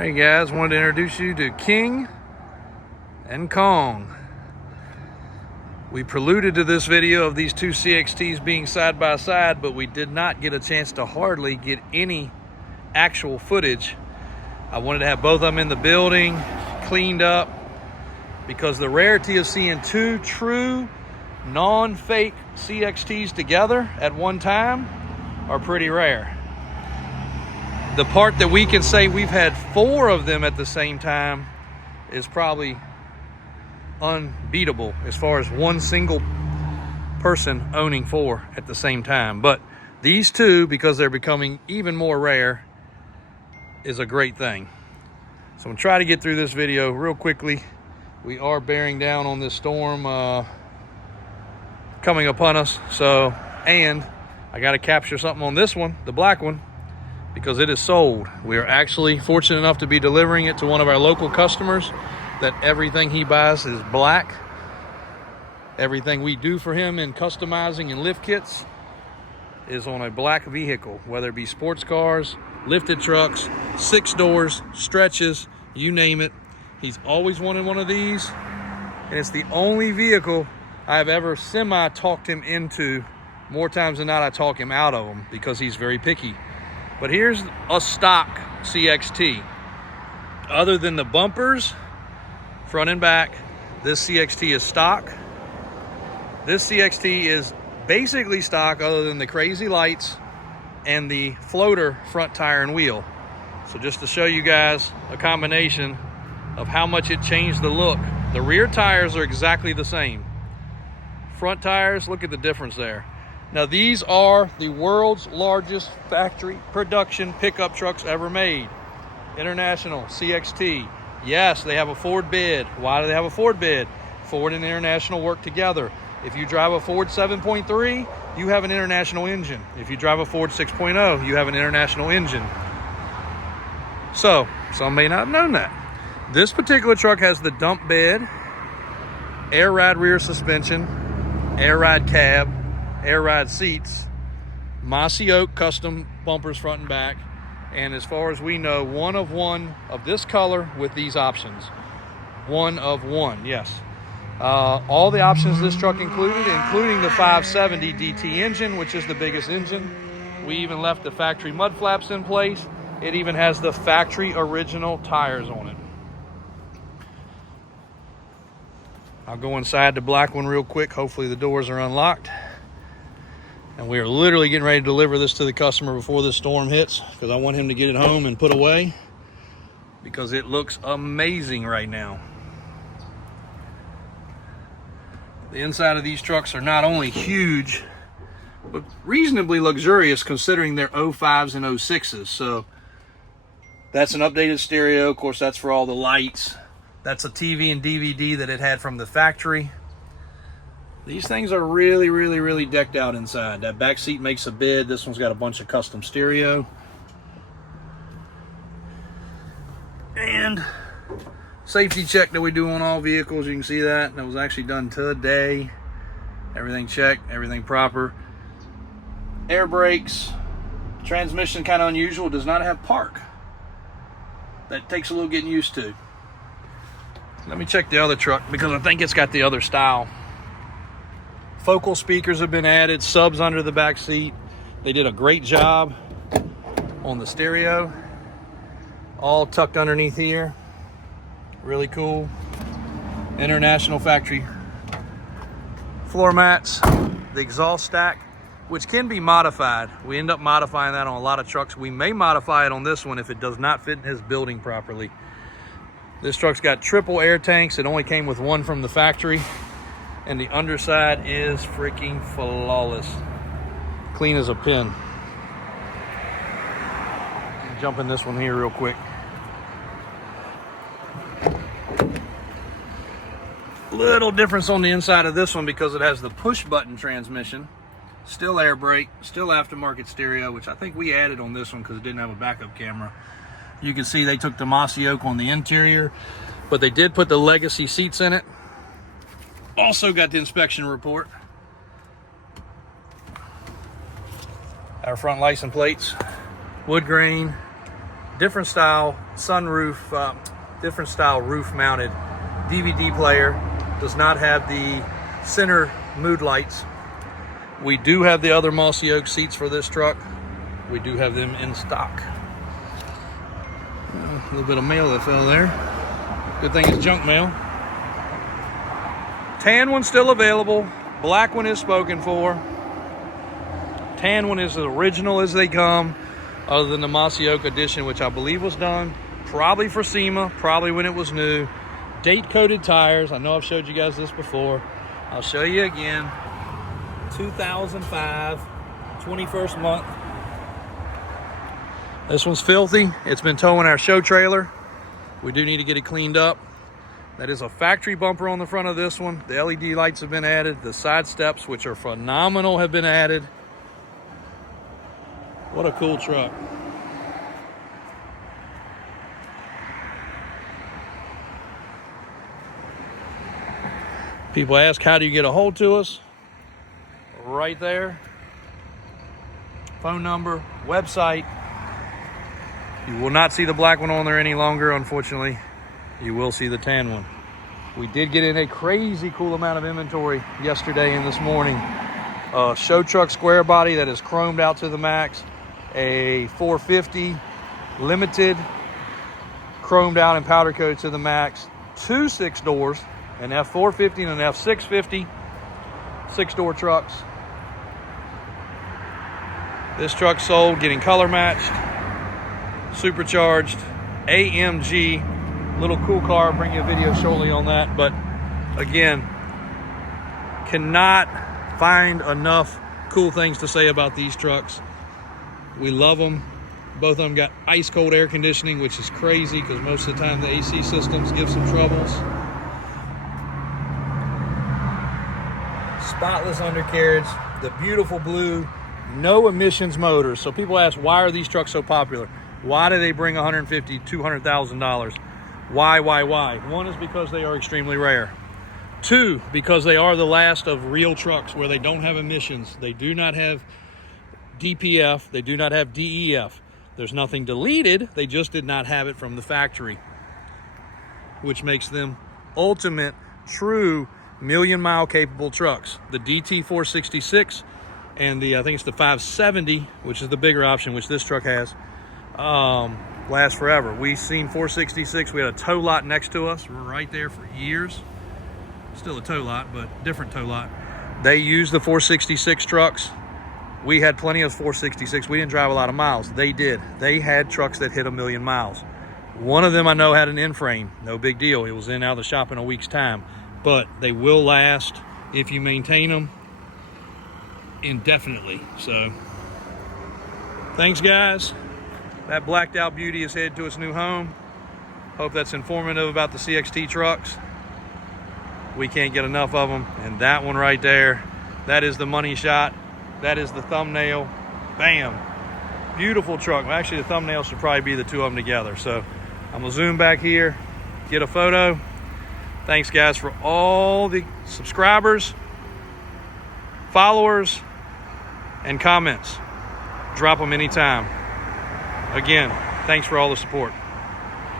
Hey guys, wanted to introduce you to King and Kong. We preluded to this video of these two CXTs being side by side, but we did not get a chance to hardly get any actual footage. I wanted to have both of them in the building, cleaned up, because the rarity of seeing two true non-fake CXTs together at one time are pretty rare. The part that we can say we've had 4 of them at the same time is probably unbeatable as far as one single person owning 4 at the same time. But these two, because they're becoming even more rare, is a great thing. So I'm gonna try to get through this video real quickly. We are bearing down on this storm coming upon us. And I got to capture something on this one, the black one, because it is sold. We are actually fortunate enough to be delivering it to one of our local customers that everything he buys is black. Everything we do for him in customizing and lift kits is on a black vehicle, whether it be sports cars, lifted trucks, 6 doors, stretches, you name it. He's always wanted one of these, and it's the only vehicle I've ever semi-talked him into. More times than not, I talk him out of them because he's very picky. But here's a stock CXT. Other than the bumpers, front and back, this CXT is stock. This CXT is basically stock other than the crazy lights and the floater front tire and wheel. So just to show you guys a combination of how much it changed the look. The rear tires are exactly the same. Front tires, look at the difference there. Now these are the world's largest factory production pickup trucks ever made. International CXT. Yes, they have a Ford bid. Why do they have a Ford bid? Ford and International work together. If you drive a Ford 7.3, you have an International engine. If you drive a Ford 6.0, you have an International engine. So, some may not have known that. This particular truck has the dump bed, air ride rear suspension, air ride cab, air ride seats, mossy oak custom bumpers front and back, and as far as we know, one of this color with these options. One of one, yes. All the options this truck included, including the 570 DT engine, which is the biggest engine. We even left the factory mud flaps in place. It even has the factory original tires on it. I'll go inside the black one real quick. Hopefully the doors are unlocked. And we are literally getting ready to deliver this to the customer before the storm hits, because I want him to get it home and put away, because it looks amazing right now. The inside of these trucks are not only huge, but reasonably luxurious considering they're 05s and 06s. So that's an updated stereo. Of course, that's for all the lights. That's a TV and DVD that it had from the factory. These things are really, really, really decked out inside. That back seat makes a bid. This one's got a bunch of custom stereo. And safety check that we do on all vehicles. You can see that. That was actually done today. Everything checked, everything proper. Air brakes. Transmission kind of unusual. Does not have park. That takes a little getting used to. Let me check the other truck because I think it's got the other style. Focal speakers have been added, subs under the back seat. They did a great job on the stereo. All tucked underneath here. Really cool. International factory floor mats. The exhaust stack, which can be modified. We end up modifying that on a lot of trucks. We may modify it on this one if it does not fit in his building properly. This truck's got triple air tanks. It only came with one from the factory. And the underside is freaking flawless. Clean as a pin. Jump in this one here real quick. Little difference on the inside of this one because it has the push button transmission. Still air brake, still aftermarket stereo, which I think we added on this one because it didn't have a backup camera. You can see they took the mossy oak on the interior, but they did put the legacy seats in it. Also got the inspection report. Our front license plates, wood grain, different style sunroof, different style roof mounted DVD player. Does not have the center mood lights. We do have the other mossy oak seats for this truck. We do have them in stock. A little bit of mail that fell there. Good thing it's junk mail. Tan one's still available. Black one is spoken for. Tan one is as original as they come, other than the mossy oak edition, which I believe was done probably for SEMA, probably when it was new. Date coated tires. I know I've showed you guys this before. I'll show you again. 2005, 21st month. This one's filthy. It's been towing our show trailer. We do need to get it cleaned up. That is a factory bumper on the front of this one. The LED lights have been added. The side steps, which are phenomenal, have been added. What a cool truck. People ask, how do you get a hold to us? Right there. Phone number, website. You will not see the black one on there any longer, unfortunately. You will see the tan one. We did get in a crazy cool amount of inventory yesterday and this morning. A show truck square body that is chromed out to the max. A 450 limited, chromed out and powder coated to the max. 2 6 doors, an F450 and an F650. 6-door trucks. This truck sold, getting color matched, supercharged, AMG, little cool car. Bring you a video shortly on that. But again, cannot find enough cool things to say about these trucks. We love them. Both of them got ice cold air conditioning, which is crazy because most of the time the AC systems give some troubles. Spotless undercarriage, the beautiful blue, no emissions motors. So people ask, why are these trucks so popular? Why do they bring $150,000, $200,000? Why? One is because they are extremely rare. 2, because they are the last of real trucks where they don't have emissions. They do not have DPF. They do not have DEF. There's nothing deleted. They just did not have it from the factory, which makes them ultimate, true million-mile capable trucks. The DT 466 and the, I think it's the 570, which is the bigger option, which this truck has, last forever. We've seen 466. We had a tow lot next to us. We're right there for years. Still a tow lot, but different tow lot. They use the 466 trucks. We had plenty of 466. We didn't drive a lot of miles. They did. They had trucks that hit 1 million miles. One of them I know had an in-frame. No big deal. It was in out of the shop in a week's time. But they will last if you maintain them indefinitely. So thanks, guys. That blacked out beauty is headed to its new home. Hope that's informative about the CXT trucks. We can't get enough of them. And that one right there, that is the money shot. That is the thumbnail. Bam. Beautiful truck. Well, actually, the thumbnail should probably be the two of them together. So I'm gonna zoom back here, get a photo. Thanks, guys, for all the subscribers, followers, and comments. Drop them anytime. Again, thanks for all the support.